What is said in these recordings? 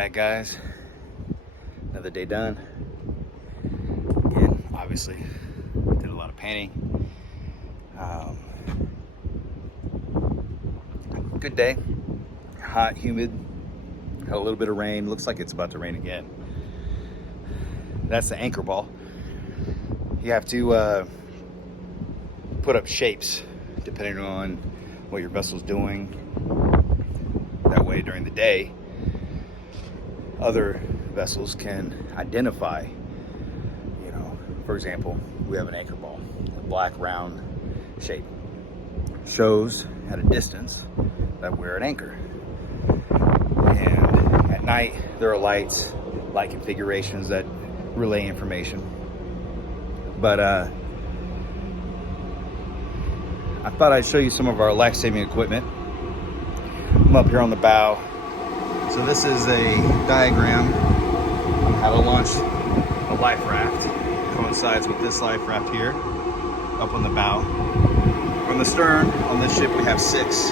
back, guys. Another day done. Again, obviously, did a lot of painting. Good day. Hot, humid. Had a little bit of rain. Looks like it's about to rain again. That's the anchor ball. You have to put up shapes depending on what your vessel's doing. That way, during the day, other vessels can identify, for example, we have an anchor ball, a black round shape. Shows at a distance that we're an anchor. And at night, there are lights, light configurations that relay information. But I thought I'd show you some of our life-saving equipment. I'm up here on the bow. So this is a diagram on how to launch a life raft. It coincides with this life raft here, up on the bow. From the stern, on this ship, we have 6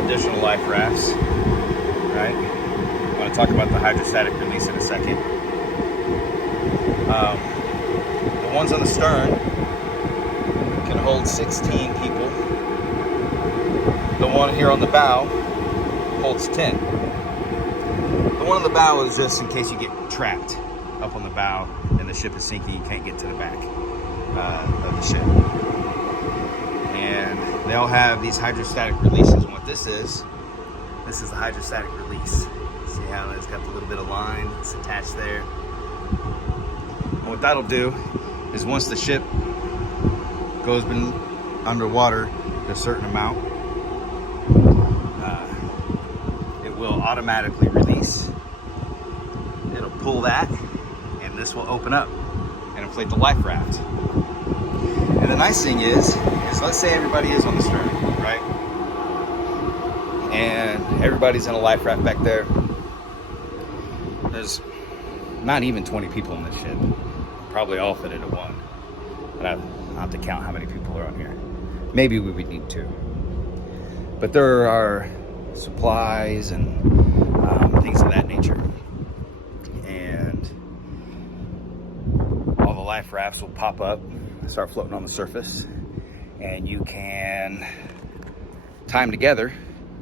additional life rafts, right? I'm going to talk about the hydrostatic release in a second. The ones on the stern can hold 16 people. The one here on the bow holds 10. The one on the bow is just in case you get trapped up on the bow and the ship is sinking, you can't get to the back of the ship. And they all have these hydrostatic releases. And what this is the hydrostatic release. See how it's got the little bit of line that's attached there? And what that'll do is once the ship goes underwater to a certain amount, it will automatically release. It'll pull that, and this will open up and inflate the life raft. And the nice thing is let's say everybody is on the stern, right? And everybody's in a life raft back there. There's not even 20 people in this ship. Probably all fit into one. But I'll have to count how many people are on here. Maybe we would need 2. But there are supplies and things of that nature. And all the life rafts will pop up, start floating on the surface, and you can tie them together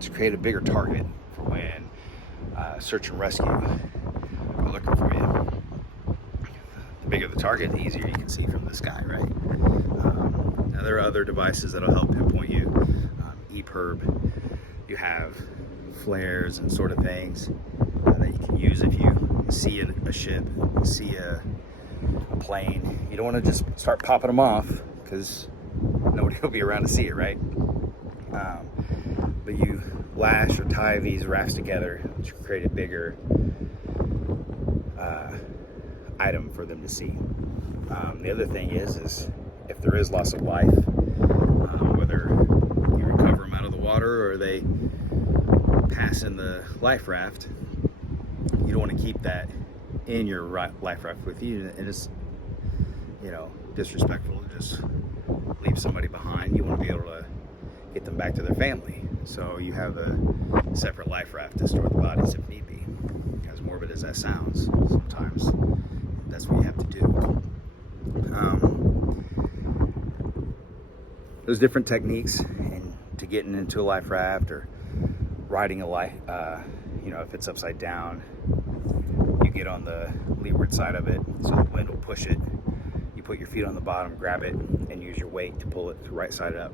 to create a bigger target for when search and rescue are looking for you. The bigger the target, the easier you can see from the sky, right? Now there are other devices that'll help pinpoint you. EPIRB, you have flares and sort of things that you can use if you see a ship, see a plane. You don't want to just start popping them off because nobody will be around to see it, right? But you lash or tie these rafts together to create a bigger item for them to see. The other thing is if there is loss of life, whether you recover them out of the water or they pass in the life raft, you don't want to keep that in your life raft with you, and it's disrespectful to just leave somebody behind. You want to be able to get them back to their family, so you have a separate life raft to store the bodies if need be. As morbid as that sounds, sometimes that's what you have to do. There's different techniques to getting into a life raft or riding a life. If it's upside down, you get on the leeward side of it, so the wind will push it. You put your feet on the bottom, grab it, and use your weight to pull it to right side up.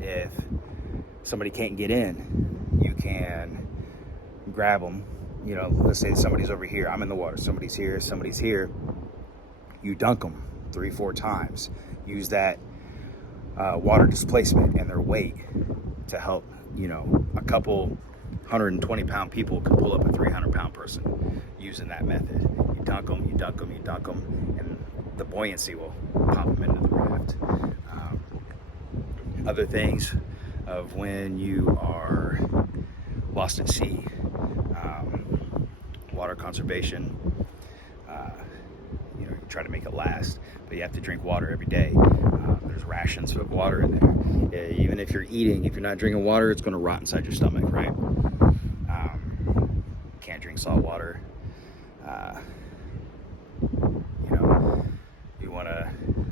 If somebody can't get in, you can grab them. Let's say somebody's over here, I'm in the water, somebody's here. You dunk them 3-4 times. Use that water displacement and their weight to help, a couple 120-pound people can pull up a 300-pound person using that method. You dunk them, and the buoyancy will pop them into the raft. Other things of when you are lost at sea, water conservation, you try to make it last, but you have to drink water every day. There's rations of water in there. Even if you're eating, if you're not drinking water, it's going to rot inside your stomach, right? Can't drink drink salt water. You know, you want to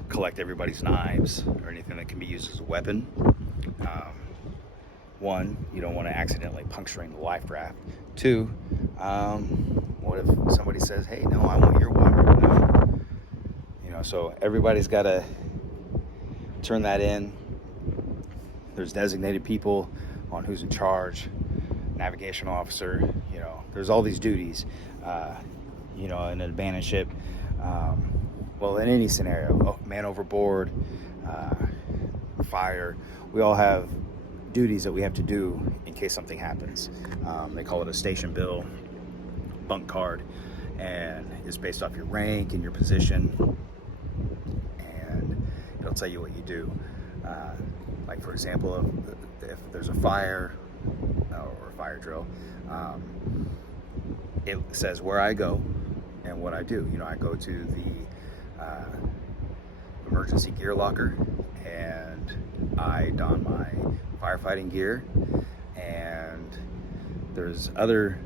collect everybody's knives or anything that can be used as a weapon. One, you don't want to accidentally puncturing the life raft. Two, what if somebody says, hey, no, I want your water? No. You know, so everybody's got to turn that in. There's designated people on who's in charge, navigation officer, you know, there's all these duties, you know, in an abandoned ship. Well, in any scenario, man overboard, fire, we all have duties that we have to do in case something happens. They call it a station bill, bunk card, and it's based off your rank and your position, and it'll tell you what you do. Like for example, if there's a fire or a fire drill, it says where I go and what I do. You know, I go to the emergency gear locker and I don my firefighting gear, and there's other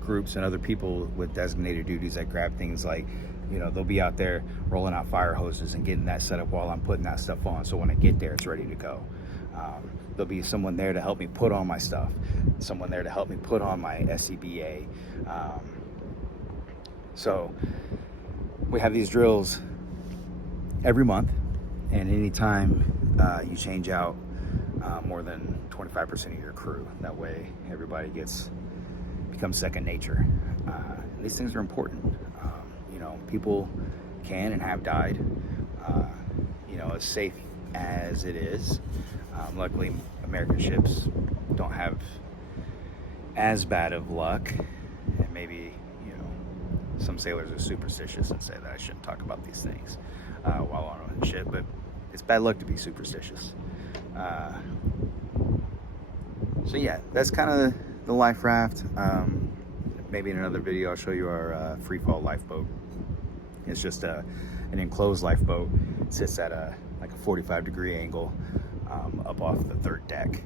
groups and other people with designated duties that grab things like, you know, they'll be out there rolling out fire hoses and getting that set up while I'm putting that stuff on, so when I get there it's ready to go. There'll be someone there to help me put on my stuff, someone there to help me put on my SCBA. So we have these drills every month, and anytime you change out more than 25% of your crew, that way everybody becomes second nature. These things are important. You know, people can and have died. You know, as safe as it is, luckily American ships don't have as bad of luck, and maybe, you know, some sailors are superstitious and say that I shouldn't talk about these things while on a ship, but it's bad luck to be superstitious. So yeah, that's kind of the life raft. Maybe in another video I'll show you our free fall lifeboat. It's just an enclosed lifeboat. It sits at like a 45-degree angle up off the third deck.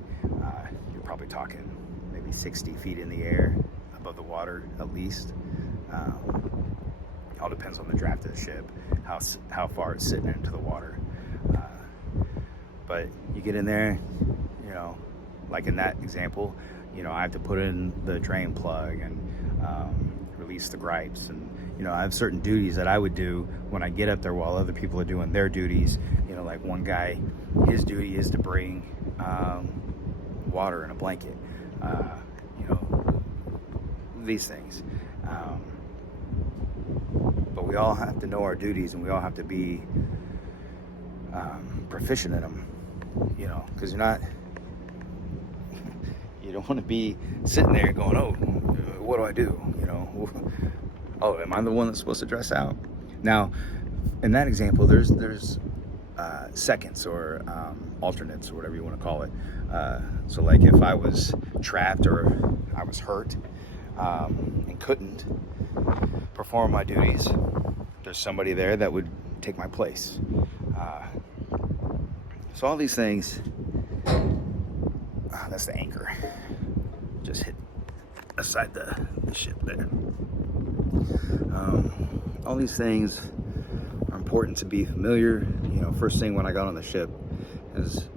You're probably talking maybe 60 feet in the air above the water at least. All depends on the draft of the ship, how far it's sitting into the water. But you get in there, you know, like in that example, you know, I have to put in the drain plug and release the gripes, and you know, I have certain duties that I would do when I get up there while other people are doing their duties. You know, like one guy, his duty is to bring water in a blanket. You know, these things. But we all have to know our duties, and we all have to be proficient in them. You know, because you don't want to be sitting there going, oh, what do I do? You know, oh, am I the one that's supposed to dress out? Now, in that example, there's seconds or alternates or whatever you want to call it. So like if I was trapped or I was hurt and couldn't perform my duties, there's somebody there that would take my place. So all these things, that's the anchor. Just hit aside the ship there. All these things are important to be familiar. You know, first thing when I got on the ship is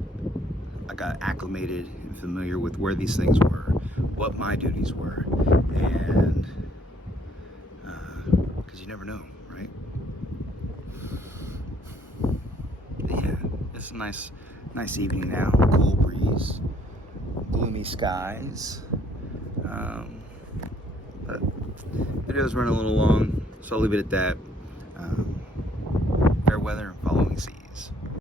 I got acclimated and familiar with where these things were, what my duties were, and because you never know, right? But yeah, it's a nice evening now. Cool breeze, gloomy skies. But video's running a little long, so I'll leave it at that. Fair weather and following seas.